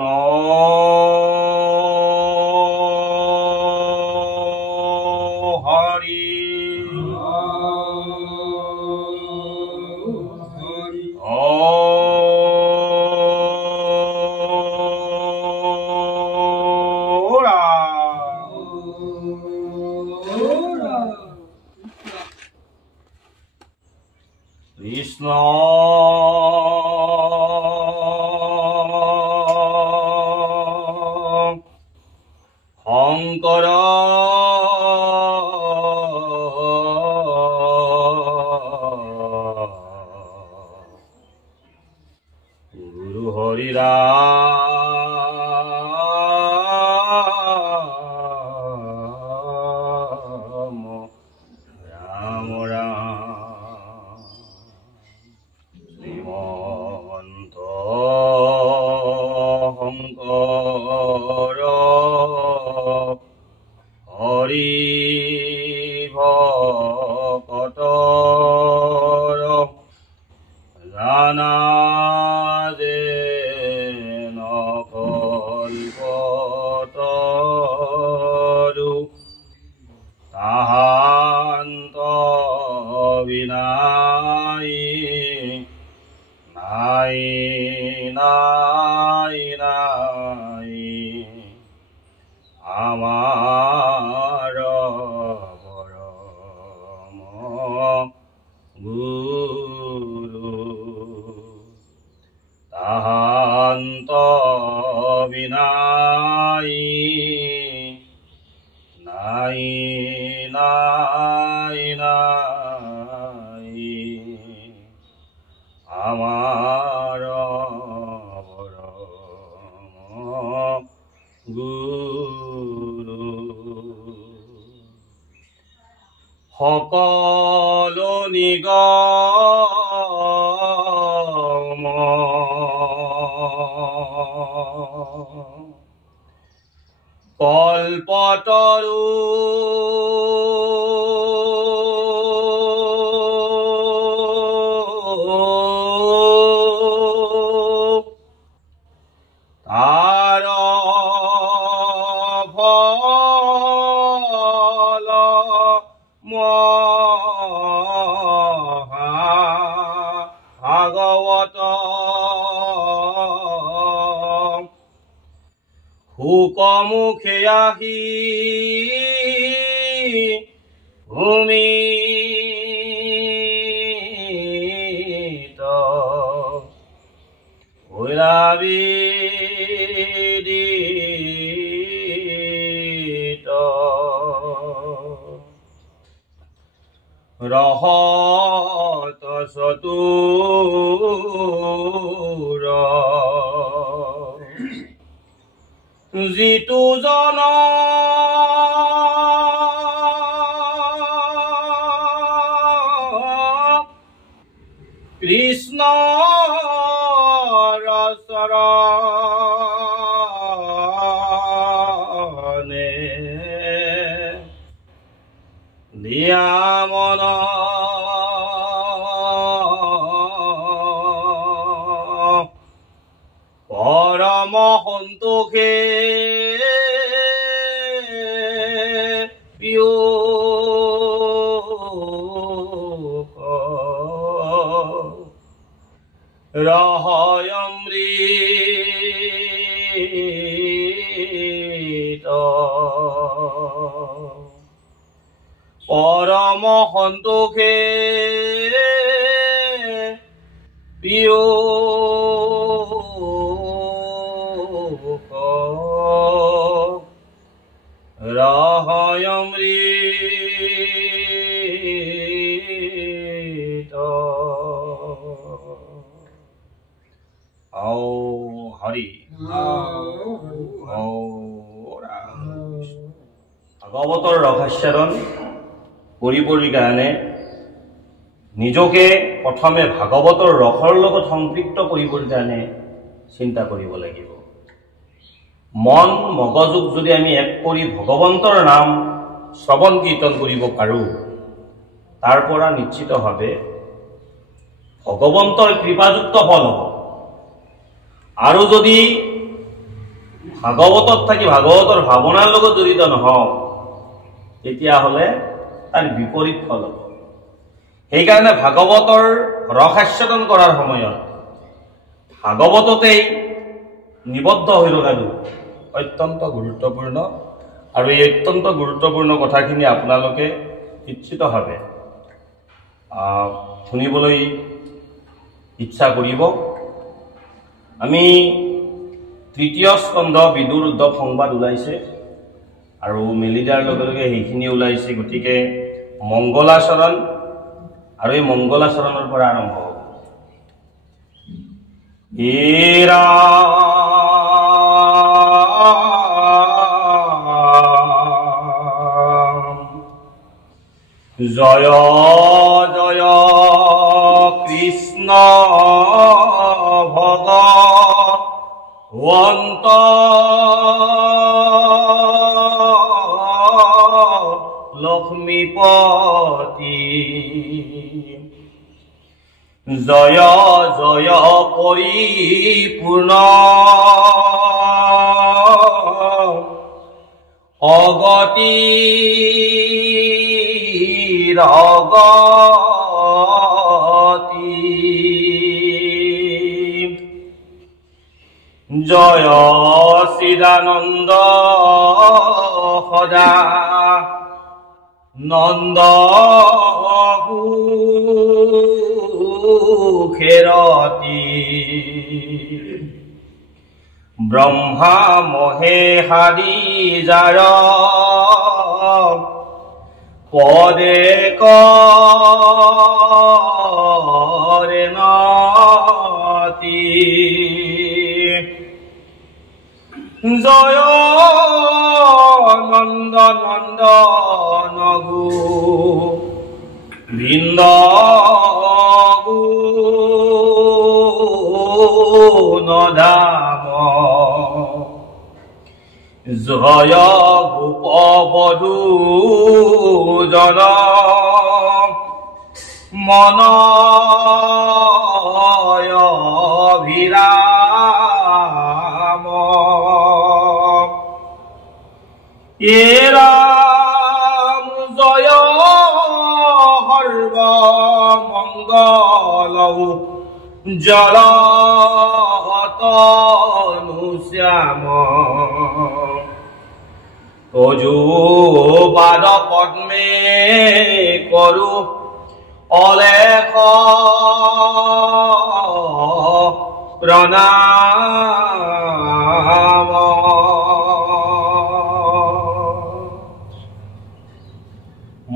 কৃষ্ণ হৰি কৃষ্ণ শংকৰ গুৰু হৰি ৰাম ৰাম ৰাম শ্ৰীমন্ত শংকৰ হৰি ভকতৰ জানা যে নকল্পতৰু তাহান্ত বিনাই নাই নাই নাই আমাৰ পৰম গুৰু তাহান্ত বিনাই নাই নাই নাই আমাৰ পৰম গুৰু সকলো নিগম কল্পতৰু তাৰ ফল ভাগৱত শুকমুখে আহি ভূমিত বিদিত ৰহত চতুৰ যিটো জন কৃষ্ণ চৰণে দিয়া মন পৰম সন্তোষে পিয়ুষ ৰহয় অমৃত পৰম সন্তোষে পিয়ুষ ৰহয় অমৃত ঔ হৰি ভাগৱতৰ ৰসাস্বাদন কৰি কাৰণে নিজকে প্ৰথমে ভাগৱতৰ ৰসৰ লগত সংপৃক্ত কৰিবৰ কাৰণে চিন্তা কৰিব লাগিব। মন মগজুক যদি আমি এক কৰি ভগৱন্তৰ নাম শ্ৰৱণ কীৰ্তন কৰিব পাৰোঁ, তাৰ পৰা নিশ্চিতভাৱে ভগৱন্তৰ কৃপাযুক্ত ফল হ'ব। আৰু যদি ভাগৱতত থাকি ভাগৱতৰ ভাৱনাৰ লগত জড়িত নহওঁ, তেতিয়াহ'লে তাৰ বিপৰীত ফল হ'ব। সেইকাৰণে ভাগৱতৰ ৰসাস্বাদন কৰাৰ সময়ত ভাগৱততেই নিবদ্ধ হৈ ৰখাটো অত্যন্ত গুৰুত্বপূৰ্ণ। আৰু এই অত্যন্ত গুৰুত্বপূৰ্ণ কথাখিনি আপোনালোকে নিশ্চিতভাৱে শুনিবলৈ ইচ্ছা কৰিব। আমি তৃতীয় স্কন্ধ বিদুৰ উদ্ধৱ সংবাদ ওলাইছে আৰু মেলি দিয়াৰ লগে লগে সেইখিনি ওলাইছে। গতিকে মংগলাচৰণ আৰু এই মংগলাচৰণৰ পৰা আৰম্ভ হ'ব। এৰা জয় জয় কৃষ্ণ ভগৱন্ত লক্ষ্মীপতি জয় জয় পৰিপূৰ্ণ অগতি অগতি জয় চিদানন্দ সদা নন্দ খেৰতি ব্ৰহ্মা মহেশাদি যাৰ পদে কৰে নতি জয় নন্দ নন্দন গো বৃন্দ গুণধাম জয় গোপবধূ জন মনয় অভিৰাম এ ৰাম জয় সৰ্বমঙ্গল জলতনু শ্যাম তজু পাদ পদ্মে কৰু অলেখ প্ৰণাম।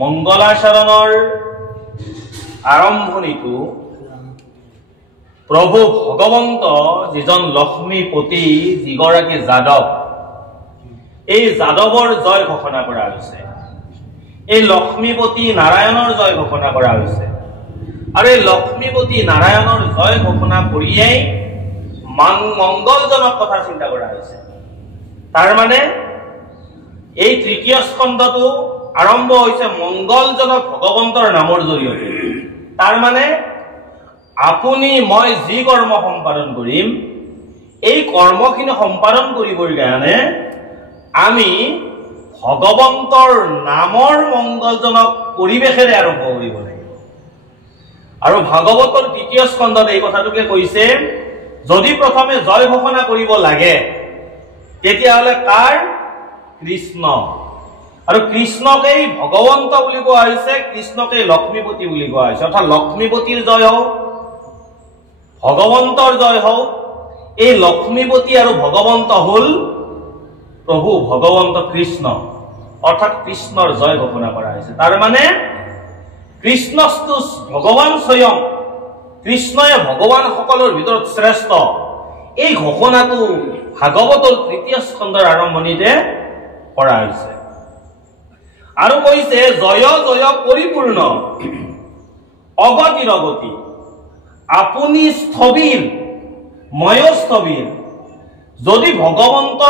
মংগলাচৰণৰ আৰম্ভণিটো প্ৰভু ভগৱন্ত যিজন লক্ষ্মীপতি, যিগৰাকী যাদৱ, এই যাদৱৰ জয় ঘোষণা কৰা হৈছে। এই লক্ষ্মীপতি নাৰায়ণৰ জয় ঘোষণা কৰা হৈছে। আৰু এই লক্ষ্মীপতি নাৰায়ণৰ জয় ঘোষণা কৰিয়েই মংগলজনক কথা চিন্তা কৰা হৈছে। তাৰ মানে এই তৃতীয় স্কন্ধটো আৰম্ভ হৈছে মংগলজনক ভগৱন্তৰ নামৰ জৰিয়তে। তাৰ মানে আপুনি মই যি কৰ্ম সম্পাদন কৰিম, এই কৰ্মখিনি সম্পাদন কৰিবৰ কাৰণে আমি ভগৱন্তৰ নামৰ মংগলজনক পৰিৱেশেৰে আৰম্ভ কৰিব লাগিব। আৰু ভাগৱতৰ তৃতীয় স্কন্ধত এই কথাটোকে কৈছে, যদি প্ৰথমে জয় ঘোষণা কৰিব লাগে তেতিয়াহ'লে কাৰ? কৃষ্ণ। আৰু কৃষ্ণকেই ভগৱন্ত বুলি কোৱা হৈছে, কৃষ্ণকেই লক্ষ্মীপতি বুলি কোৱা হৈছে। অৰ্থাৎ লক্ষ্মীপতিৰ জয় হওক, ভগৱন্তৰ জয় হওক। এই লক্ষ্মীপতি আৰু ভগৱন্ত হল প্ৰভু ভগৱন্ত কৃষ্ণ, অৰ্থাৎ কৃষ্ণৰ জয় ঘোষণা কৰা হৈছে। তাৰ মানে কৃষ্ণস্তু ভগৱান স্বয়ং, কৃষ্ণই ভগৱান সকলৰ ভিতৰত শ্ৰেষ্ঠ। এই ঘোষণাটো ভাগৱতৰ তৃতীয় স্কন্ধৰ আৰম্ভণিতে কৰা হৈছে। আৰু কৈছে জয় জয় পৰিপূৰ্ণ অগতিৰ অগতি, আপুনি স্থবিৰ ময়ো স্থবিৰ। যদি ভগৱন্ত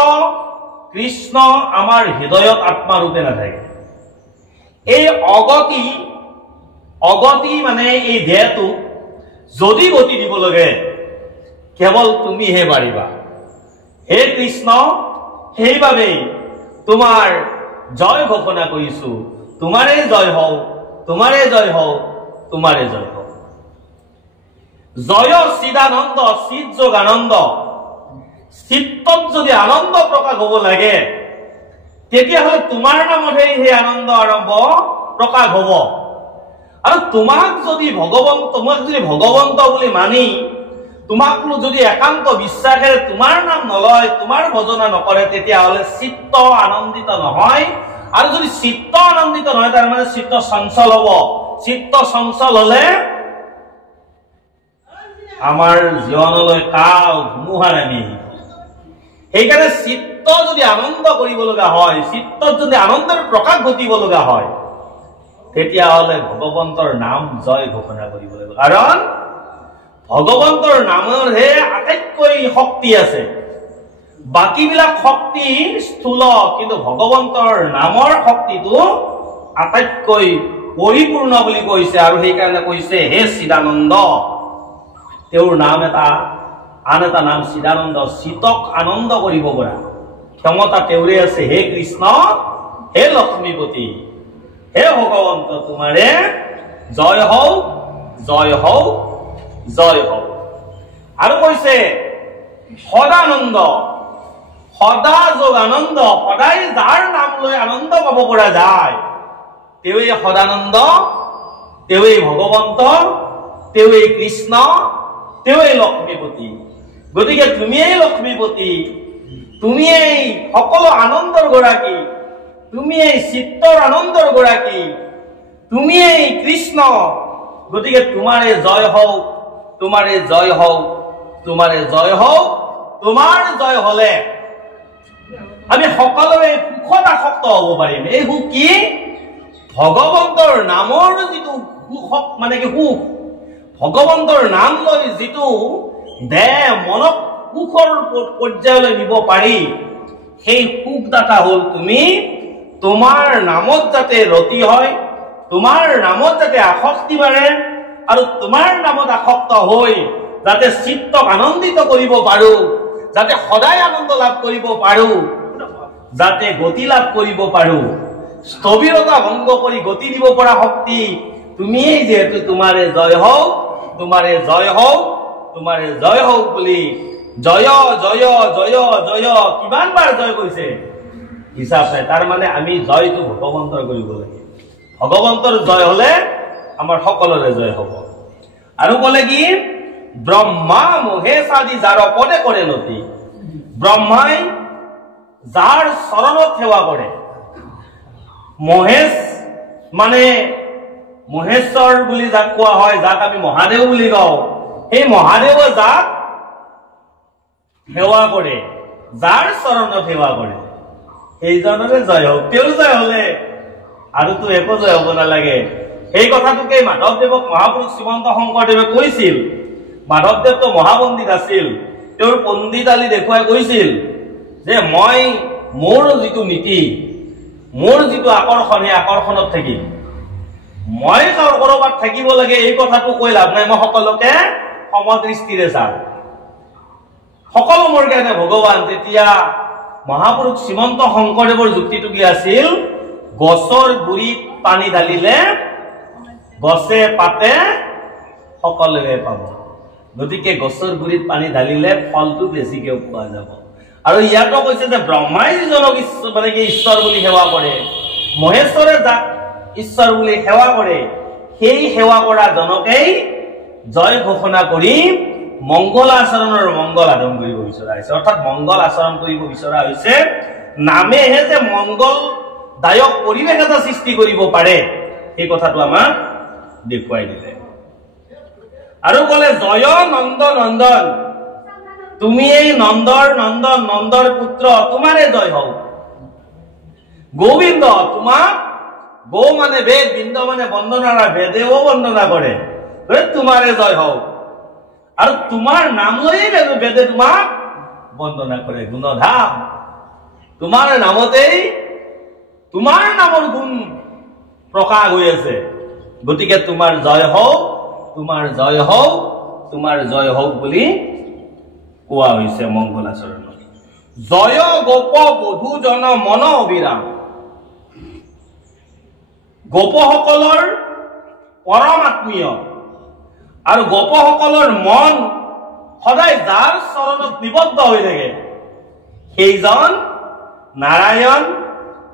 কৃষ্ণ আমাৰ হৃদয়ত আত্মাৰূপে নাথাকে, এই অগতি, অগতি মানে এই দেহটো যদি গতি দিব লাগে কেৱল তুমিহে পাৰিবা। হে কৃষ্ণ, সেইবাবেই তোমাৰ জয় ঘোষণা কৰিছো। তোমাৰে জয় হওক, তোমাৰে জয় হওক, তোমাৰে জয় হওক। জয় চিদানন্দ, চিত যোগ আনন্দ। চিত্তত যদি আনন্দ প্ৰকাশ হব লাগে, তেতিয়াহ'লে তোমাৰ নামতহে সেই আনন্দ আৰম্ভ প্ৰকাশ হব। আৰু তোমাক যদি ভগৱন্ত বুলি মানি, তোমাক যদি একান্ত বিশ্বাসেৰে তোমাৰ নাম নলয়, তোমাৰ ভজনা নকৰে, তেতিয়াহ'লে চিত্ত আনন্দিত নহয়। আৰু যদি চিত্ত আনন্দিত নহয়, তাৰ মানে চিত্ত চঞ্চল হব। চিত্ত চঞ্চল হলে আমাৰ জীৱনলৈ কাল ধুমুহা নামি আহিব। সেইকাৰণে চিত্ত যদি আনন্দ কৰিব লগা হয়, চিত্তত যদি আনন্দৰ প্ৰকাশ ঘটিব লগা হয়, তেতিয়াহ'লে ভগৱন্তৰ নাম জয় ঘোষণা কৰিব লাগিব। কাৰণ ভগৱন্তৰ নামৰহে আটাইতকৈ শক্তি আছে। বাকীবিলাক শক্তি স্থূল, কিন্তু ভগৱন্তৰ নামৰ শক্তিটো আটাইতকৈ পৰিপূৰ্ণ বুলি কৈছে। আৰু সেইকাৰণে কৈছে হে চিদানন্দ। তেওঁৰ নাম আন এটা নাম চিদানন্দ, চিতক আনন্দ কৰিব পৰা ক্ষমতা তেওঁৰে আছে। হে কৃষ্ণ, হে লক্ষ্মীপতি, হে ভগৱন্ত, তোমাৰে জয় হওক, জয় হওক, জয় হওক। আৰু কৈছে সদানন্দ, সদা যোগ আনন্দ। সদায় যাৰ নাম লৈ আনন্দ পাব পৰা যায়, তেওঁৱেই সদানন্দ, তেওঁৱেই ভগৱন্ত, তেওঁৱেই কৃষ্ণ, তেওঁৱেই লক্ষ্মীপতি। গতিকে তুমিয়েই লক্ষ্মীপতি, তুমিয়েই সকলো আনন্দৰ গৰাকী, তুমিয়েই চিত্তৰ আনন্দৰ গৰাকী, তুমিয়েই কৃষ্ণ। গতিকে তোমাৰে জয় হওক, তোমাৰে জয় হওক, তোমাৰে জয় হওক। তোমাৰ জয় হলে আমি সকলোৱে সুখত আসক্ত হব পাৰিম। এই সুখ কি? ভগৱন্তৰ নামৰ যিটো সুখ, মানে কি সুখ, ভগৱন্তৰ নাম লৈ যিটো দেহ মনক সুখৰ পৰ্যায়লৈ নিব পাৰি, সেই সুখদাতা হল তুমি। তোমাৰ নামত যাতে ৰতি হয়, তোমাৰ নামত যাতে আসক্তি বাঢ়ে, আৰু তোমাৰ নামত আসক্ত হৈ যাতে চিত্তক আনন্দিত কৰিব পাৰো, যাতে সদায় আনন্দ লাভ কৰিব পাৰো, যাতে গতি লাভ কৰিব পাৰো, স্থবিৰতা ভংগ কৰি গতি দিব পৰা শক্তি তুমিয়েই। যিহেতু তোমাৰে জয় হওক, তোমাৰে জয় হওক, তোমাৰে জয় হওক বুলি জয় জয় জয় জয় কিমান বাৰ জয় কৈছে হিচাপ নাই। তাৰ মানে আমি জয়টো ভগৱন্তৰ কৰিব লাগে। ভগৱন্তৰ জয় হলে আমাৰ সকলোৰে জয় হব। আৰু কলে কি? ব্ৰহ্মা মহেশ আদি যাৰ পদে কৰে নতি। ব্ৰহ্মাই যাৰ চৰণত সেৱা কৰে, মহেশ মানে মহেশ্বৰ বুলি যাক কোৱা হয়, যাক আমি মহাদেৱ বুলি কওঁ, সেই মহাদেৱে যাক সেৱা কৰে, যাৰ চৰণত সেৱা কৰে, সেইজনৰে জয় হওক। তেওঁৰ জয় হলে আৰুতো একো জয় হব নালাগে। সেই কথাটোকে মাধৱদেৱক মহাপুৰুষ শ্ৰীমন্ত শংকৰদেৱে কৈছিল। মাধৱদেৱতো মহাপণ্ডিত আছিল। তেওঁৰ পণ্ডিত আলি দেখুৱাই কৈছিল যে মই মোৰ যিটো নীতি, মোৰ যিটো আকৰ্ষণ, সেই আকৰ্ষণত থাকিম। মই কৰবাত থাকিব লাগে এই কথাটো কৈ লাভ নাই। মই সকলোকে সমদৃষ্টিৰে চাওঁ, সকলো মোৰ কাৰণে ভগৱান। তেতিয়া মহাপুৰুষ শ্ৰীমন্ত শংকৰদেৱৰ যুক্তিটো কি আছিল? গছৰ গুৰিত পানী ঢালিলে গছে পাতে সকলোৱে পাব। গতিকে গছৰ গুৰিত পানী ঢালিলে ফলটো বেছিকে পোৱা যাব। আৰু ইয়াতো কৈছে যে ব্ৰহ্মাই যিজনক মানে কি ঈশ্বৰ বুলি সেৱা কৰে, মহেশ্বৰে যাক ঈশ্বৰ বুলি সেৱা কৰে, সেই সেৱা কৰা জনকেই জয় ঘোষণা কৰি মংগল আচৰণৰ মংগল সাধন কৰিব বিচৰা হৈছে। অৰ্থাৎ মংগল আচৰণ কৰিব বিচৰা হৈছে। নামেহে যে মংগলদায়ক পৰিৱেশ এটা সৃষ্টি কৰিব পাৰে, সেই কথাটো আমাক দেখুৱাই দিলে। আৰু কলে জয় নন্দ নন্দন, তুমি এই নন্দৰ নন্দন, নন্দৰ পুত্ৰ, তোমাৰে জয় হওক। গোবিন্দ, তোমাক গৌ মানে বেদ, বিন্দ মানে বন্দনা, বেদেও বন্দনা কৰে, তোমাৰে জয় হওক। আৰু তোমাৰ নাম লৈয়ে বেদে তোমাক বন্দনা কৰে। গুণধাম, তোমাৰ নামতেই তোমাৰ নামৰ গুণ প্ৰকাশ হৈ আছে। গতিকে তোমাৰ জয় হওক, তোমাৰ জয় হওক, তোমাৰ জয় হওক বুলি কোৱা হৈছে মংগল আচৰণত। জয় গোপ বধূজন মন অবিৰাম। গোপসকলৰ পৰম আত্মীয় আৰু গোপসকলৰ মন সদায় যাৰ চৰণত নিবদ্ধ হৈ থাকে সেইজন নাৰায়ণ,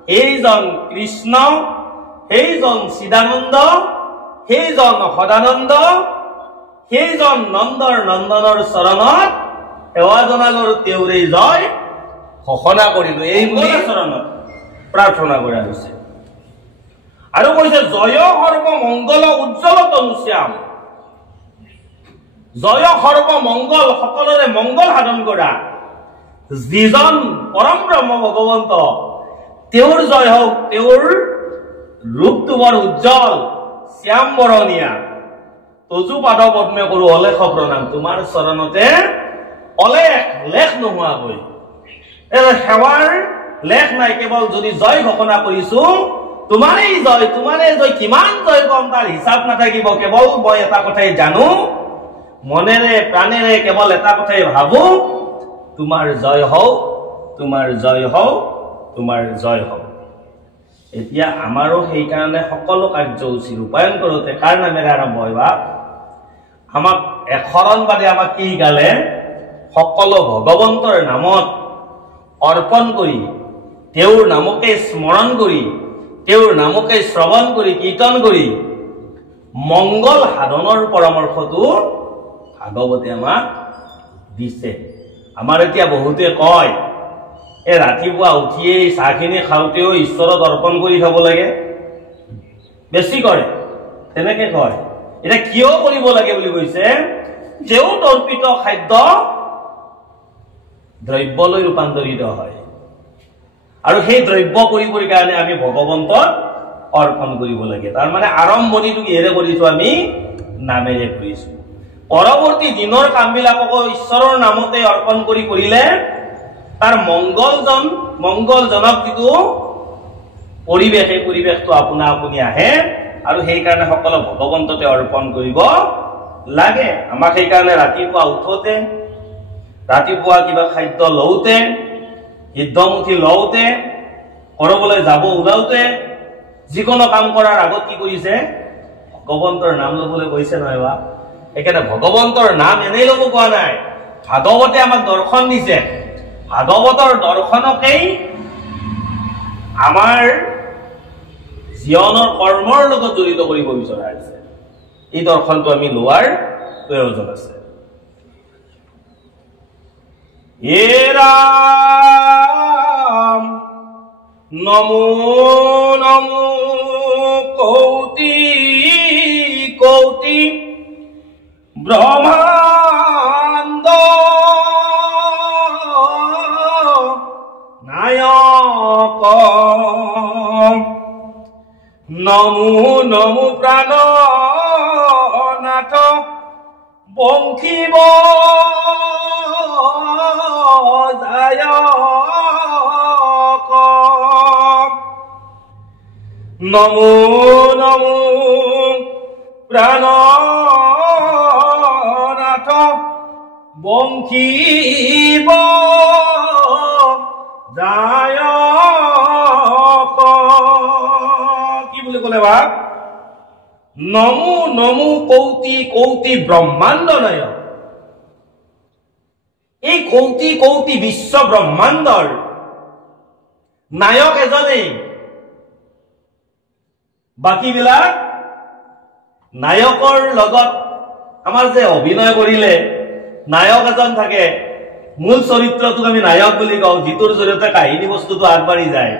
সেইজন কৃষ্ণ, সেইজন চিদানন্দ, সেইজন সদানন্দ, সেইজন নন্দৰ নন্দনৰ চৰণত সেৱা জনালো আৰু তেওঁৰেই জয় ঘোষণা কৰিলো। এই বুলি চৰণত প্ৰাৰ্থনা কৰা হৈছে। আৰু কৈছে জয় সৰ্বমংগল উজ্জ্বল তনুশ্যাম। জয় সৰ্বমংগল, সকলোৰে মংগল সাধন কৰা যিজন পৰম ব্ৰহ্ম ভগৱন্ত, তেওঁৰ জয় হওক। তেওঁৰ ৰূপটো বৰ উজ্জ্বল, শ্যাম বৰণীয়া। তজু পাদ পদ্মে কৰো অলেখ প্ৰণাম। তোমাৰ চৰণতে অলেখ লেখ নোহোৱাকৈ, সেৱাৰ লেখ নাই, কেৱল যদি জয় ঘোষণা কৰিছো তোমাৰেই জয়, তোমাৰেই জয়। কিমান জয় কম তাৰ হিচাপ নাথাকিব। কেৱল মই এটা কথাই জানো, মনেৰে প্ৰাণেৰে কেৱল এটা কথাই ভাবো, তোমাৰ জয় হওক, তোমাৰ জয় হওক, তোমাৰ জয় হওক। এতিয়া আমাৰো সেইকাৰণে সকলো কাৰ্যসূচী ৰূপায়ণ কৰোঁতে কাৰ নামেৰে আৰম্ভ হয় বা আমাক এশৰণ বাদে আমাক কি শিকালে? সকলো ভগৱন্তৰ নামত অৰ্পণ কৰি, তেওঁৰ নামকে স্মৰণ কৰি, তেওঁৰ নামকে শ্ৰৱণ কৰি, কীৰ্তন কৰি মংগল সাধনৰ পৰামৰ্শটো ভাগৱতে আমাক দিছে। আমাৰ এতিয়া বহুতে কয় এই ৰাতিপুৱা উঠিয়েই চাহখিনি খাওঁতেও ঈশ্বৰক অৰ্পণ কৰি খাব লাগে, বেছি কৰে তেনেকে কয়। এতিয়া কিয় কৰিব লাগে বুলি কৈছে? তেওঁ তৰ্পিত খাদ্য দ্ৰব্যলৈ ৰূপান্তৰিত হয়, আৰু সেই দ্ৰব্য কৰিবৰ কাৰণে আমি ভগৱন্তক অৰ্পণ কৰিব লাগে। তাৰমানে আৰম্ভণিটো কিহেৰে কৰিছো? আমি নামেৰে কৰিছো। পৰৱৰ্তী দিনৰ কামবিলাককো ঈশ্বৰৰ নামতে অৰ্পণ কৰি কৰিলে তাৰ মংগলজনক যিটো পৰিৱেশ, সেই পৰিৱেশটো আপোনা আপুনি আহে। আৰু সেইকাৰণে সকলো ভগৱন্ততে অৰ্পণ কৰিব লাগে। আমাক সেইকাৰণে ৰাতিপুৱা উঠোতে, ৰাতিপুৱা কিবা খাদ্য লওঁতে, সিদ্ধমুঠি লওঁতে, কৰবলৈ যাব ওলাওঁতে, যিকোনো কাম কৰাৰ আগত কি কৰিছে? ভগৱন্তৰ নাম লবলৈ কৈছে নহয় বা। সেইকাৰণে ভগৱন্তৰ নাম এনেই ল'ব কোৱা নাই, ভাগৱতে আমাক দৰ্শন দিছে। ভাগৱতৰ দৰ্শনকেই আমাৰ জীৱনৰ কৰ্মৰ লগত জড়িত কৰিব বিচৰা হৈছে। এই দৰ্শনটো আমি লোৱাৰ প্ৰয়োজন আছে। হে ৰাম নমো নমো কৌটি কৌটি ব্ৰহ্মাণ্ড নায়ক নমো নমো প্ৰাণনাথ বংশীব জায়ক নমো নমো প্ৰাণনাথ বংশীব জায়ক। কি বুলি ক'লে বা? নমো নমো কৌটি কৌটি ব্ৰহ্মাণ্ড নায়ক। এই কৌটি কৌটি বিশ্ব ব্ৰহ্মাণ্ডৰ নায়ক এজনেই, বাকীবিলাক নায়কৰ লগত আমাৰ যে অভিনয় কৰিলে নায়ক এজন থাকে, মূল চৰিত্ৰটোক আমি নায়ক বুলি কওঁ, যিটোৰ জৰিয়তে কাহিনী বস্তুটো আগবাঢ়ি যায়।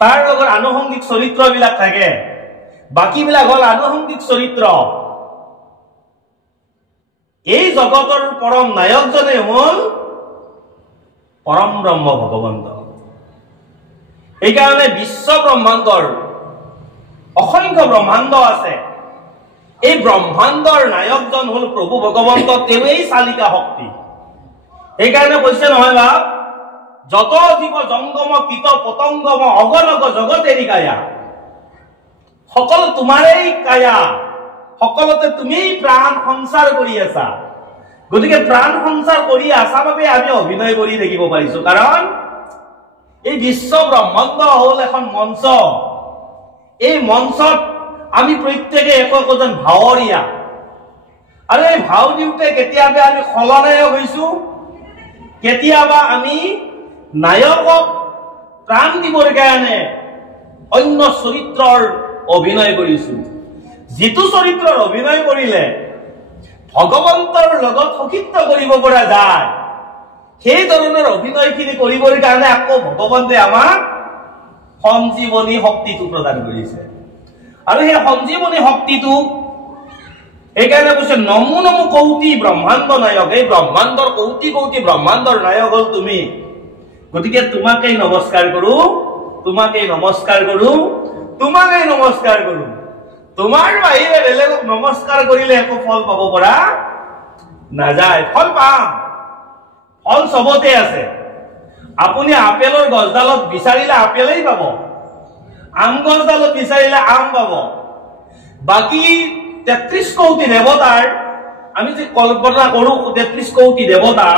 তাৰ লগত আনুষংগিক চৰিত্ৰবিলাক থাকে, বাকীবিলাক হল আনুষংগিক চৰিত্ৰ। এই জগতৰ পৰম নায়কজনে হল পৰম ব্ৰহ্ম ভগৱন্ত। এইকাৰণে বিশ্ব ব্ৰহ্মাণ্ডৰ অসংখ্য ব্ৰহ্মাণ্ড আছে, এই ব্ৰহ্মাণ্ডৰ নায়কজন হল প্ৰভু ভগৱন্ত, তেওঁৱেই চালিকা শক্তি। সেইকাৰণে কৈছে নহয় বা, যত জীৱ জংগম কীট পতংগম অগণক জগতেৰি কায়া। সকলো তোমাৰেই কায়া, সকলোতে তুমি প্ৰাণ সঞ্চাৰ কৰি আছা। গতিকে প্ৰাণ সঞ্চাৰ কৰি আছা বাবে আমি অভিনয় কৰি থাকিব পাৰিছো, কাৰণ এই বিশ্ব ব্ৰহ্মাণ্ড হল এখন মঞ্চ। এই মঞ্চত আমি প্ৰত্যেকে একোজন ভাৱৰীয়া, আৰু এই ভাও দিওঁতে কেতিয়াবা আমি খলনায়ক হৈছো, কেতিয়াবা আমি নায়কক প্ৰাণ দিবৰ কাৰণে অন্য চৰিত্ৰৰ অভিনয় কৰিছো। যিটো চৰিত্ৰৰ অভিনয় কৰিলে ভগৱন্তৰ লগত সখিত্ব কৰিব পৰা যায়, সেই ধৰণৰ অভিনয়খিনি কৰিবৰ কাৰণে আকৌ ভগৱন্তে আমাক সঞ্জীৱনী শক্তিটো প্ৰদান কৰিছে। আৰু সেই সঞ্জীৱনী শক্তিটো এইকাৰণে কৈছে নমো নমো কৌটি ব্ৰহ্মাণ্ড নায়ক। এই ব্ৰহ্মাণ্ডৰ কৌটি কৌটি ব্ৰহ্মাণ্ডৰ নায়ক হল তুমি। গতিকে তোমাকেই নমস্কাৰ কৰো, তোমাকেই নমস্কাৰ কৰো, তোমাকেই নমস্কাৰ কৰো। তোমাৰ বাহিৰে বেলেগক নমস্কাৰ কৰিলে একো ফল পাব পৰা নাযায়। ফল পাম, ফল চবতে আছে। আপুনি আপেলৰ গছডালত বিচাৰিলে আপেলেই পাব, আম গছডালত বিচাৰিলে আম পাব। বাকী ৩৩ কোটি দেৱতাৰ আমি যে কল্পনা কৰো ৩৩ কোটি দেৱতা,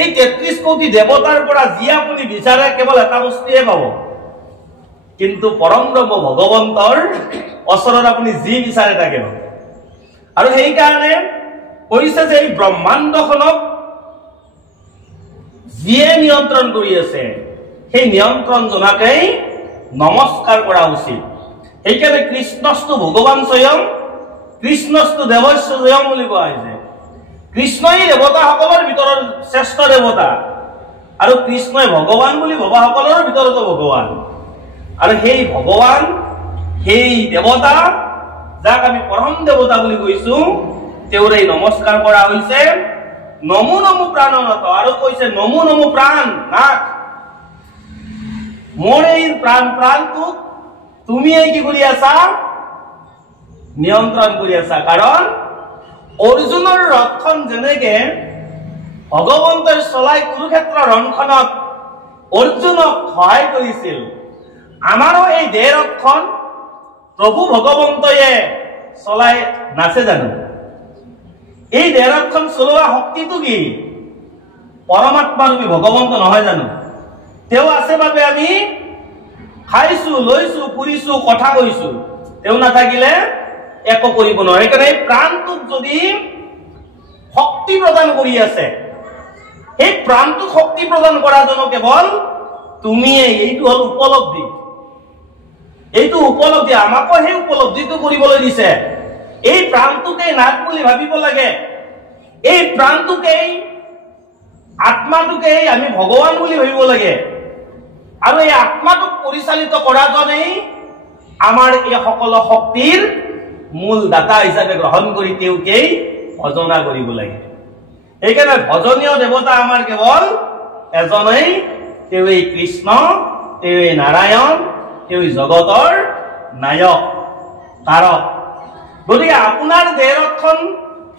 এই ৩৩ কোটি দেৱতাৰ পৰা যি আপুনি বিচাৰে কেৱল এটা বস্তুৱে পাব, কিন্তু পৰম ব্ৰহ্ম ভগৱন্তৰ ওচৰত আপুনি যি বিচাৰে তাকে পাব। আৰু সেইকাৰণে কৈছে যে এই ব্ৰহ্মাণ্ডখনক যিয়ে নিয়ন্ত্ৰণ কৰি আছে, সেই নিয়ন্ত্ৰণ জনাকেই নমস্কাৰ কৰা উচিত। সেইকাৰণে কৃষ্ণস্তু ভগৱান স্বয়ং, কৃষ্ণস্তু দেৱস্য স্বয়ং বুলি কোৱা হৈছে। কৃষ্ণই দেৱতাসকলৰ ভিতৰত শ্ৰেষ্ঠ দেৱতা, আৰু কৃষ্ণই ভগৱান বুলি ভবাসকলৰ ভিতৰতো ভগৱান। আৰু সেই ভগৱান, সেই দেৱতা যাক আমি পৰম দেৱতা বুলি কৈছো, তেওঁৰে নমস্কাৰ কৰা হৈছে। নমো নমো প্ৰাণনত, আৰু কৈছে নমো নমো প্ৰাণ নাথ, মোৰ এই প্ৰাণটোক তুমি কি কৰি আছা? নিয়ন্ত্ৰণ কৰি আছা। কাৰণ অৰ্জুনৰ ৰথখন যেনেকে ভগৱন্তই চলাই কুৰুক্ষেত্ৰ ৰণখনত অৰ্জুনক সহায় কৰিছিল, আমাৰো এই দেহ ৰথখন প্ৰভু ভগৱন্তয়ে চলাই নাছে জানো? এই দেহ ৰথখন চলোৱা শক্তিটো কি? পৰমাত্মা ৰূপী ভগৱন্ত নহয় জানো? তেওঁ আছে বাবে আমি খাইছো, লৈছো, ফুৰিছো, কথা কৈছো। তেওঁ নাথাকিলে একো কৰিব নোৱাৰে। সেইকাৰণে প্ৰাণটোক যদি শক্তি প্ৰদান কৰি আছে, সেই প্ৰাণটোক শক্তি প্ৰদান কৰা জনো কেৱল তুমিয়ে। এইটো হল উপলব্ধি, এইটো উপলব্ধি। আমাকো সেই উপলব্ধিটো কৰিবলৈ দিছে। এই প্ৰাণটোকেই নাথ বুলি ভাবিব লাগে, এই প্ৰাণটোকেই, আত্মাটোকেই আমি ভগৱান বুলি ভাবিব লাগে। আৰু এই আত্মাটোক পৰিচালিত কৰাজনেই আমাৰ এই সকলো শক্তিৰ মূল দাতা হিচাপে গ্ৰহণ কৰি তেওঁকেই ভজনা কৰিব লাগে। সেইকাৰণে ভজনীয় দেৱতা আমাৰ কেৱল এজনেই, তেওঁৱেই কৃষ্ণ, তেওঁৱেই নাৰায়ণ, তেওঁৱেই জগতৰ নায়ক কাৰক। গতিকে আপোনাৰ দেহ ৰথখন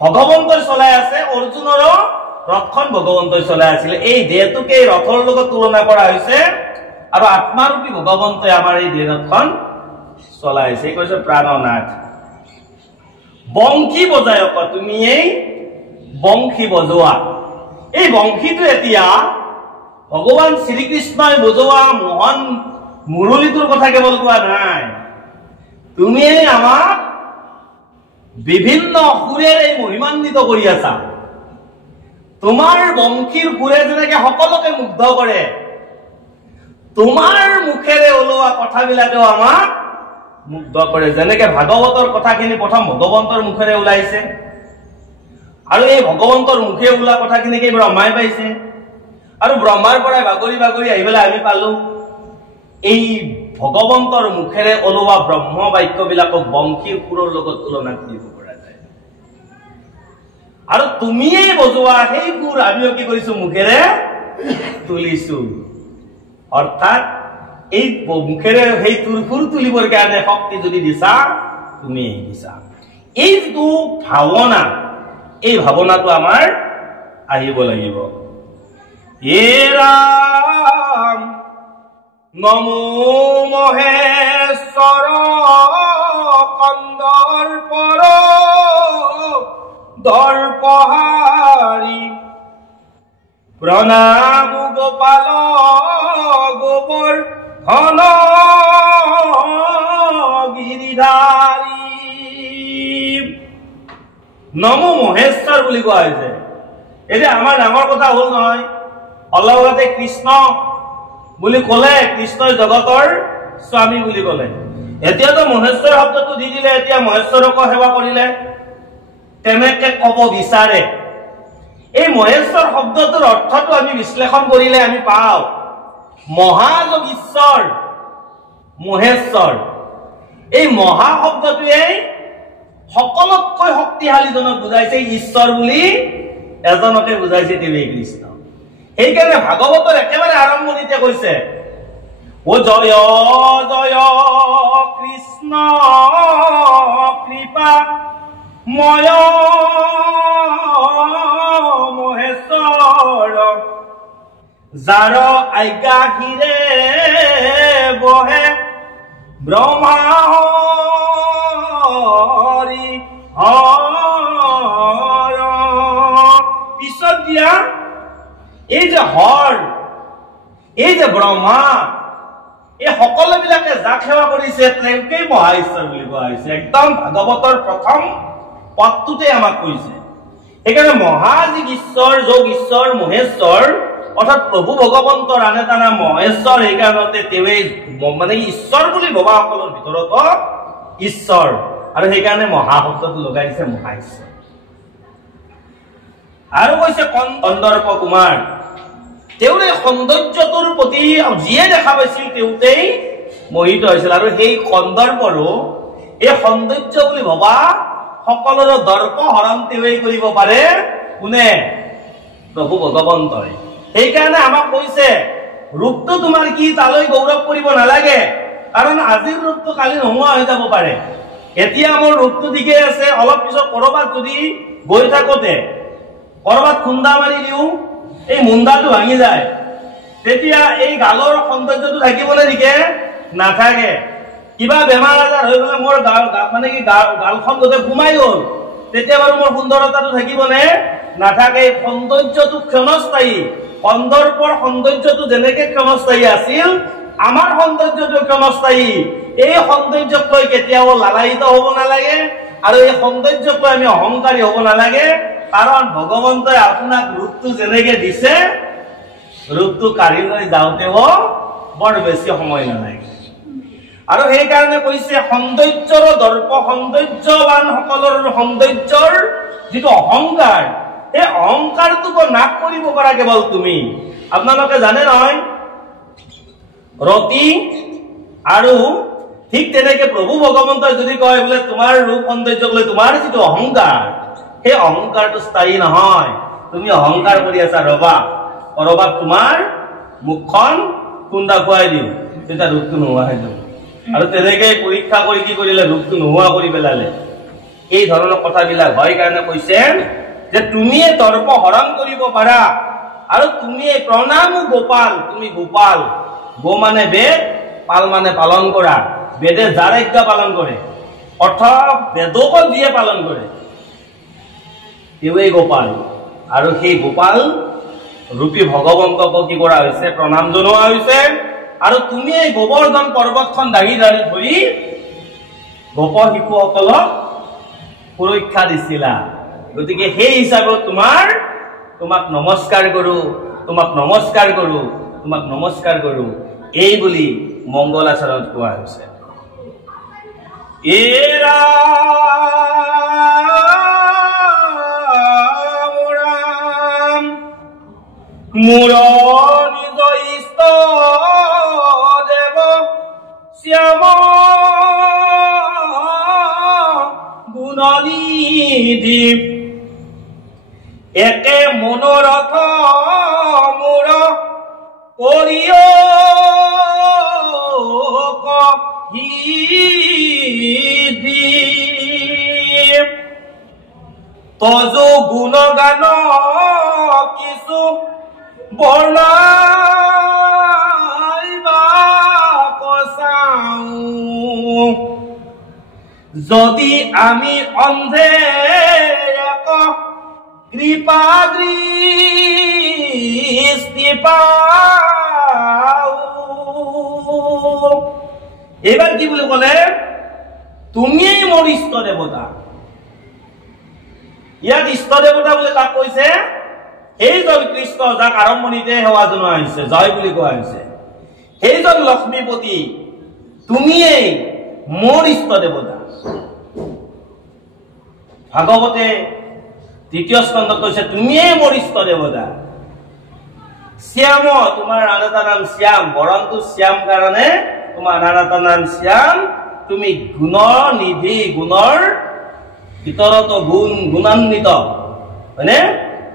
ভগৱন্তই চলাই আছে, অৰ্জুনৰো ৰথখন ভগৱন্তই চলাই আছিলে। এই দেহটোকে ৰথৰ লগত তুলনা কৰা হৈছে, আৰু আত্মাৰূপী ভগৱন্তই আমাৰ এই দেহ ৰথখন চলাইছে। কৈছে প্ৰাণনাথ। বংশী বজাই, তুমি এই বংশী বজোৱা। এই বংশীটো এতিয়া ভগৱান শ্ৰীকৃষ্ণই বজোৱা মোহন মুৰলীটোৰ কথা কেৱল কোৱা নাই, তুমি আমাক বিভিন্ন সুৰেৰে মহিমান্বিত কৰি আছা। তোমাৰ বংশীৰ সুৰে যেনেকে সকলোকে মুগ্ধ কৰে, তোমাৰ মুখেৰে ওলোৱা কথাবিলাকেও আমাক মুগ্ধ কৰে। যেনেকে ভাগৱতৰ কথাখিনি প্ৰথম ভগৱন্তৰ মুখেৰে ওলাইছে, আৰু এই ভগৱন্তৰ মুখে ওলোৱা কথাখিনিকে ব্ৰহ্মাই পাইছে, আৰু ব্ৰহ্মাৰ পৰাই বাগৰি বাগৰি আহি পেলাই আমি পালো এই ভগৱন্তৰ মুখেৰে ওলোৱা ব্ৰহ্ম বাক্যবিলাকক বংশীৰ সুৰৰ লগত তুলনা কৰিব পৰা যায়। আৰু তুমিয়েই বজোৱা সেই সুৰ আমিও কি কৰিছো? মুখেৰে তুলিছো। অৰ্থাৎ এই মুখেৰে সেই সুৰ তুলিবৰ কাৰণে শক্তি যদি দিছা, তুমিয়েই দিছা। এই যিটো ভাৱনা, এই ভাৱনাটো আমাৰ আহিব লাগিব। হে ৰাম নমো মহেশ্বৰ কন্দৰ্পৰ দৰ্পহা প্ৰণাম গোপাল গোবৰ ঘন গিৰিধাৰী। নমো মহেশ্বৰ বুলি কোৱা হৈছে। এতিয়া আমাৰ ডাঙৰ কথা হ'ল নহয়, অলগতে কৃষ্ণ বুলি ক'লে, কৃষ্ণই জগতৰ স্বামী বুলি ক'লে। এতিয়াতো মহেশ্বৰ শব্দটো দি দিলে, এতিয়া মহেশ্বৰকো সেৱা কৰিলে। তেনেকে ক'ব বিচাৰে। এই মহেশ্বৰ শব্দটোৰ অৰ্থটো আমি বিশ্লেষণ কৰিলে আমি পাওঁ মহাযোগীশ্বৰ, মহেশ্বৰ। এই মহা শব্দটোৱে সকলোতকৈ শক্তিশালীজনক বুজাইছে, ঈশ্বৰ বুলি এজনকে বুজাইছে, দেৱী কৃষ্ণ। সেইকাৰণে ভাগৱতৰ একেবাৰে আৰম্ভণিতে কৈছে, ও জয় জয় কৃষ্ণ কৃপা ময় মহেশ্বৰ, যাৰ আজ্ঞা শিৰে বহে ব্ৰহ্মা হৰি হৰ। পিছত দিয়া এই যে হৰ, এই যে ব্ৰহ্মা, এই সকলোবিলাকে যাক সেৱা কৰিছে তেওঁকেই মহা ঈশ্বৰ বুলি কোৱা হৈছে। একদম ভাগৱতৰ প্ৰথম পদটোতে আমাক কৈছে। সেইকাৰণে মহাযোগ ঈশ্বৰ, যোগ ঈশ্বৰ, মহেশ্বৰ অৰ্থাৎ প্ৰভু ভগৱন্তৰ আন এটা নাম মহেশ্বৰ। সেইকাৰণতে তেওঁৱেই মানে ঈশ্বৰ বুলি ভবাসকলৰ ভিতৰতো ঈশ্বৰ, আৰু সেইকাৰণে মহা শব্দটো লগাই দিছে মহা ঈশ্বৰ। আৰু কৈছে কন্দৰ্প কুমাৰ, তেওঁৰ এই সৌন্দৰ্যটোৰ প্ৰতি যিয়ে দেখা পাইছিল তেওঁতেই মোহিত হৈছিল। আৰু সেই কন্দৰ্পৰো এই সৌন্দৰ্য বুলি ভবা সকলোৰে দৰ্প হৰণ তেওঁৱেই কৰিব পাৰে। কোনে? প্ৰভু ভগৱন্তই। সেইকাৰণে আমাক কৈছে ৰূপটো তোমাৰ কি তালৈ গৌৰৱ কৰিব নালাগে, কাৰণ আজিৰ ৰূপটো কালি নোহোৱা হৈ যাব পাৰে। এতিয়া মোৰ ৰূপটো ঠিকে আছে, অলপ পিছত কৰবাত যদি গৈ থাকোতে কৰবাত খুন্দা মাৰি দিওঁ, এই মুণ্ডাটো ভাঙি যায়, তেতিয়া এই গালৰ সৌন্দৰ্যটো থাকিব নে ঠিকে? নাথাকে। কিবা বেমাৰ আজাৰ হৈ গ'লে মোৰ মানে কি গালখন গোটেই সোমাই গ'ল, তেতিয়া বাৰু মোৰ সুন্দৰতাটো থাকিবনে? নাথাকে। সৌন্দৰ্যটো ক্ষণস্থায়ী। কন্দৰ্পৰ সৌন্দৰ্যটো যেনেকে ক্ষণস্থায়ী আছিল, আমাৰ সৌন্দৰ্যটো ক্ষণস্থায়ী। এই সৌন্দৰ্যক লৈ কেতিয়াও লালায়িত হ'ব নালাগে, আৰু এই সৌন্দৰ্যক লৈ আমি অহংকাৰী হ'ব নালাগে, কাৰণ ভগৱন্তই আপোনাক ৰূপটো যেনেকে দিছে, ৰূপটো কাঢ়ি লৈ যাওঁতেও বৰ বেছি সময় নালাগে। আৰু সেইকাৰণে কৈছে সৌন্দৰ্যৰ দৰ্প, সৌন্দৰ্যৱান সকলৰ সৌন্দৰ্যৰ যিটো অহংকাৰ, এই অহংকাৰটোকো নাশ কৰিব পাৰা কেৱল তুমি। আপোনালোকে জানে নহয়, ৰতি আৰু ঠিক তেনেকে প্ৰভু ভগৱন্তই যদি কয় বোলে তোমাৰ ৰূপ সৌন্দৰ্যক লৈ তোমাৰ যিটো অহংকাৰ, সেই অহংকাৰটো স্থায়ী নহয়। তুমি অহংকাৰ কৰি আছা, ৰবা কৰবাত তোমাৰ মুখখন খুন্দা খুৱাই দিওঁ, তেতিয়া ৰূপটো নোহোৱা হৈ যাব। আৰু তেনেকে পৰীক্ষা কৰি কি কৰিলে? ৰূপটো নোহোৱা কৰি পেলালে। এই ধৰণৰ কথাবিলাক হয় কাৰণে কৈছে যে তুমিয়ে দৰ্প হৰণ কৰিব পাৰা, আৰু তুমি প্ৰণাম গোপাল, তুমি গোপাল। গো মানে বেদ, পাল মানে পালন কৰা। বেদে যাৰ আজ্ঞা পালন কৰে, অৰ্থাৎ বেদকো যিয়ে পালন কৰে তেওঁৱেই গোপাল। আৰু সেই গোপাল ৰূপী ভগৱন্তকো কি কৰা হৈছে? প্ৰণাম জনোৱা হৈছে। আৰু তুমি এই গোবৰ্ধন পৰ্বতখন দাঙি দাঙি ধৰি গোপ শিশুসকলক সুৰক্ষা দিছিলা। গতিকে সেই হিচাপত তোমাক নমস্কাৰ কৰো, তোমাক নমস্কাৰ কৰো, তোমাক নমস্কাৰ কৰো, এই বুলি মংগলাচৰণ কোৱা হৈছে। এৰা মোৰ নিজ ইষ্ট দেৱ শ্যাম গুণনিধি, একে মনোৰথ মোৰ কৰিও কহিধি, তজু গুণগান কিছু বৰ্ণাইবা কচাওঁ, যদি আমি অন্ধে কৃপা দৃষ্টি পাও। এইবাৰ কি বুলি ক'লে? তুমিয়েই মোৰ ইষ্ট দেৱতা। ইয়াত ইষ্ট দেৱতা বুলি কাক কৈছে? সেইজন কৃষ্ণ যাক আৰম্ভণিতে সেৱা জনোৱা হৈছে, জয় বুলি কোৱা হৈছে, সেইজন লক্ষ্মীপতি তুমিয়েই মোৰ ইষ্ট দেৱতা। ভাগৱতে তৃতীয় স্কন্ধত কৈছে তুমিয়েই মোৰ ইষ্ট দেৱতা। শ্যাম, তোমাৰ আন এটা নাম শ্যাম, বৰন্তু শ্যাম কাৰণে তোমাৰ আন এটা নাম শ্যাম। তুমি গুণৰ নিধি, গুণৰ ভিতৰত গুণ, গুণান্বিত, হয়নে?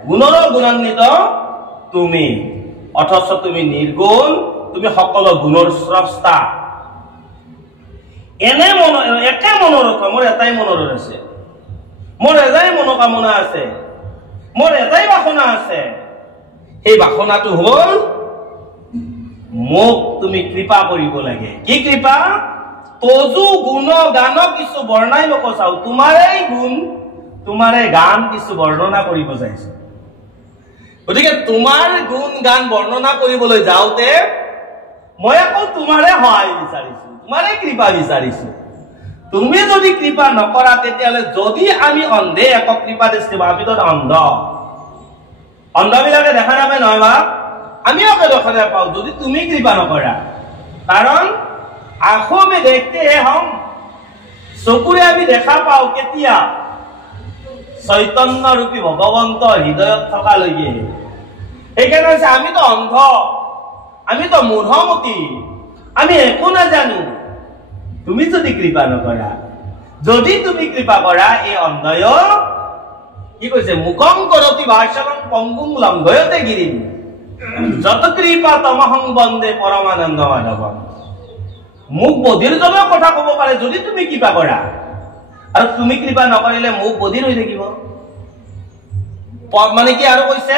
গুণৰ গুণান্বিত তুমি, অথচ তুমি নিৰ্গুণ, তুমি সকলো গুণৰ স্ৰষ্টা। এনে একে মনোৰথ, মোৰ এটাই মনোৰথ আছে, মোৰ এটাই মনোকামনা আছে, মোৰ এটাই বাসনা আছে। সেই বাসনাটো হল মোক তুমি কৃপা কৰিব লাগে। কি কৃপা? তজু গুণ গান কিছু বৰ্ণাই নকচাও, তোমাৰেই গুণ তোমাৰে গান কিছু বৰ্ণনা কৰিব যাইছো। গতিকে তোমাৰ গুণ গান বৰ্ণনা কৰিবলৈ যাওঁতে মই আকৌ তোমাৰে সহায় বিচাৰিছো, তোমাৰে কৃপা বিচাৰিছো। তুমি যদি কৃপা নকৰা তেতিয়াহ'লে যদি আমি অন্ধে একো কৃপা দৃষ্টি পাওঁ, আমিতো অন্ধ, অন্ধবিলাকে দেখা নাপায় নহয় বা আমিও দেখা নাপাওঁ যদি তুমি কৃপা নকৰা। কাৰণ আঁখো আমি দেখতে হম, চকুৰে আমি দেখা পাওঁ কেতিয়া? চৈতন্য ৰূপী ভগৱন্ত হৃদয়ত থকালৈকে। সেইকাৰণে হৈছে আমিতো অন্ধ, আমিতো মূঢ়মতি, আমি একো নাজানো। তুমি যদি কৃপা নকৰা, যদি তুমি কৃপা কৰা, এই অন্ধয় কি কৈছে? মুখং কৰতি ভাষণং পংগুং লংঘয়তে গিৰিম যত কৃপা তমহং বন্দে পৰমানন্দ মাধৱম। মোক বধিৰ জনৰ কথা কব পাৰে যদি তুমি কৃপা কৰা, আৰু তুমি কৃপা নকৰিলে মোক বধিৰ হৈ থাকিব। মানে কি আৰু কৈছে?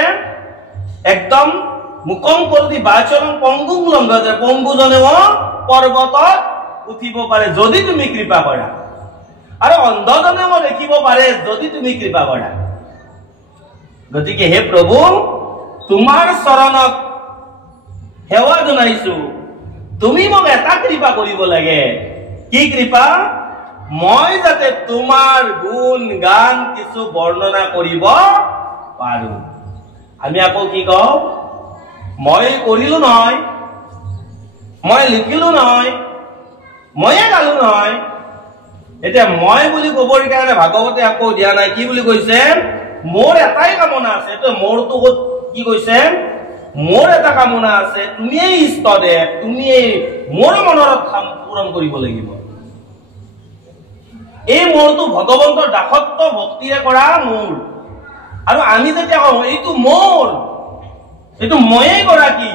একদম মুখং কৰতি ভাষণং পংগুং লংঘয়তে, পংগুজনেও পৰ্বতত উঠিব পাৰে যদি তুমি কৃপা কৰা, আৰু অন্ধজনেও দেখিব পাৰে যদি তুমি কৃপা কৰা। গতিকে হে প্ৰভু, তোমাৰ চৰণত সেৱা জনাইছো, তুমি মোক এটা কৃপা কৰিব লাগে। কি কৃপা? মই যাতে তোমাৰ গুণ গান কিছু বৰ্ণনা কৰিব পাৰো। আমি আকৌ কি কওঁ? মই কৰিলো নহয়, মই লিখিলো নহয়, ময়ে গালো নহয়। এতিয়া মই বুলি কবৰ কাৰণে ভাগৱতে আকৌ দিয়া নাই। কি বুলি কৈছে? মোৰ এটাই কামনা আছে। এইটো মোৰটো কি কৈছে? মোৰ এটা কামনা আছে, তুমিয়েই ইষ্ট দেৱ, তুমিয়েই মোৰ মনোৰথ পূৰণ কৰিব লাগিব। এই মোৰটো ভগৱন্তৰ দাসত্ব ভক্তিৰে কৰা মোৰ। আৰু আমি যেতিয়া কওঁ এইটো মোৰ, এইটো ময়েই গৰাকী,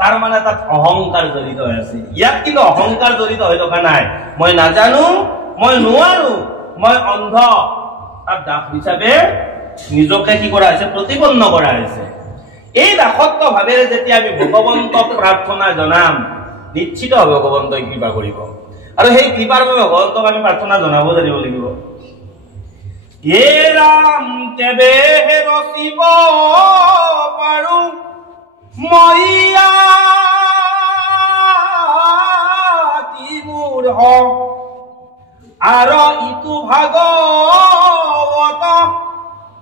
তাৰ মানে তাত অহংকাৰ জড়িত হৈ আছে। ইয়াত কিন্তু অহংকাৰ জড়িত হৈ থকা নাই। মই নাজানো, মই নোৱাৰো, মই অন্ধ, তাত দাস হিচাপে নিজকে কি কৰা হৈছে? প্ৰতিপন্ন কৰা হৈছে। এই দাসত্ব ভাৱেৰে যেতিয়া আমি ভগৱন্তক প্ৰাৰ্থনা জনাম, নিশ্চিতভাৱে ভগৱন্তই কৃপা কৰিব। আৰু সেই কৃপাৰ বাবে ভগৱন্তক আমি প্ৰাৰ্থনা জনাব জানিব লাগিব। হে ৰাম তেবে ৰচিব পাৰো মইয়া মোৰ আৰু ইটো ভাগৱত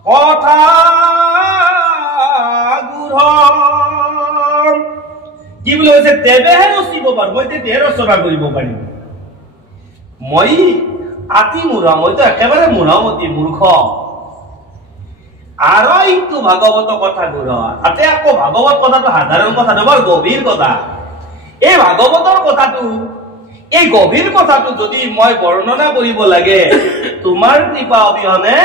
কথা গুঢ়। কি বুলি কৈছে? তেৱেহে ৰচিব পাৰো, মই তেতিয়াহে ৰচনা কৰিব পাৰিম। মই আতি মূঢ়, মইতো একেবাৰে মূঢ়মতি, মূৰ্খ। আৰু ইটো ভাগৱত কথা গুঢ়। তাতে আকৌ ভাগৱত কথাটো সাধাৰণ কথা নহয়, গভীৰ কথা। এই ভাগৱতৰ কথাটো, এই গভীৰ কথাটো যদি মই বৰ্ণনা কৰিব লাগে, তোমাৰ কৃপা অবিহনে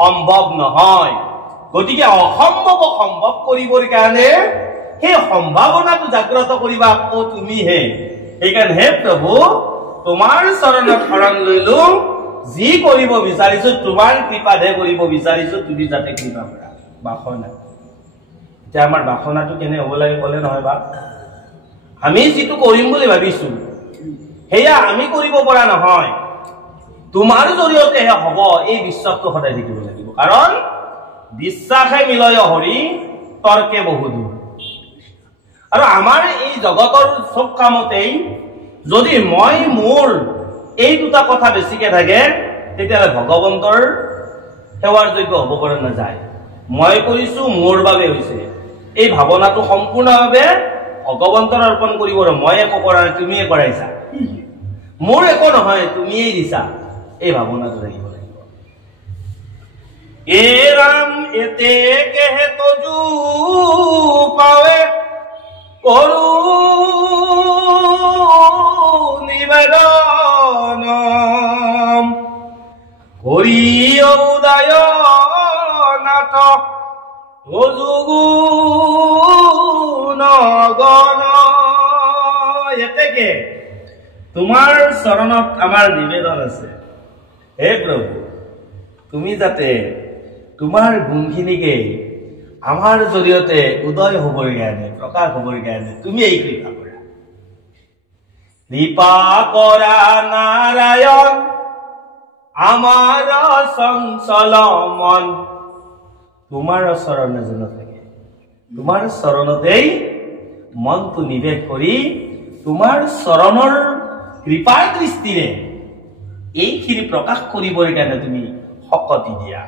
সম্ভৱ নহয়। গতিকে অসম্ভৱ সম্ভৱ কৰিবৰ কাৰণে সেই সম্ভাৱনাটো জাগ্ৰত কৰিবা আকৌ তুমিহে। সেইকাৰণে হে প্ৰভু, তোমাৰ চৰণত শৰণ লৈলো, যি কৰিব বিচাৰিছো তোমাৰ কৃপাতহে কৰিব বিচাৰিছো, তুমি যাতে কৃপা কৰা। বাসনা, এতিয়া আমাৰ বাসনাটো কেনে হ'ব লাগে ক'লে নহয় বা? আমি যিটো কৰিম বুলি ভাবিছো সেয়া আমি কৰিব পৰা নহয়, তোমাৰ জৰিয়তেহে হ'ব। এই বিশ্বাসটো সদায় থাকিব লাগিব। কাৰণ বিশ্বাসে মিলয় হৰি তৰ্কে বহুদূৰ। আৰু আমাৰ এই জগতৰ চব কামতেই যদি মই মোৰ এই দুটা কথা বেছিকে থাকে তেতিয়াহ'লে ভগৱন্তৰ সেৱাৰ যোগ্য হ'ব পৰা নাযায়। মই কৰিছো মোৰ বাবে হৈছে, এই ভাৱনাটো সম্পূৰ্ণভাৱে ভগৱন্তৰ অৰ্পণ কৰিব। মই একো কৰা নাই, তুমিয়ে কৰাইছা, মোৰ একো নহয়, তুমিয়েই দিছা, এই ভাৱনাটো থাকিব লাগিব। এ ৰাম এতে কেহে তজু পাৱে কৰো নিবেদন হৰি উদয় নাথ তজুগু নগন। এতেকে তোমাৰ চৰণত আমাৰ নিবেদন আছে, হে প্ৰভু, তুমি যাতে তোমাৰ গুণখিনিকে আমাৰ জৰিয়তে উদয় হবৰ কাৰণে, প্ৰকাশ হবৰ কাৰণে তুমি এই কৃপা কৰা। কৃপা কৰা নাৰায়ণ আমাৰ চঞ্চল মন, তোমাৰ চৰণে যেন থাকে, তোমাৰ চৰণতেই মনটো নিৱেশ কৰি তোমাৰ চৰণৰ কৃপাৰ দৃষ্টিৰে এইখিনি প্ৰকাশ কৰিবৰ কাৰণে তুমি শক্তি দিয়া।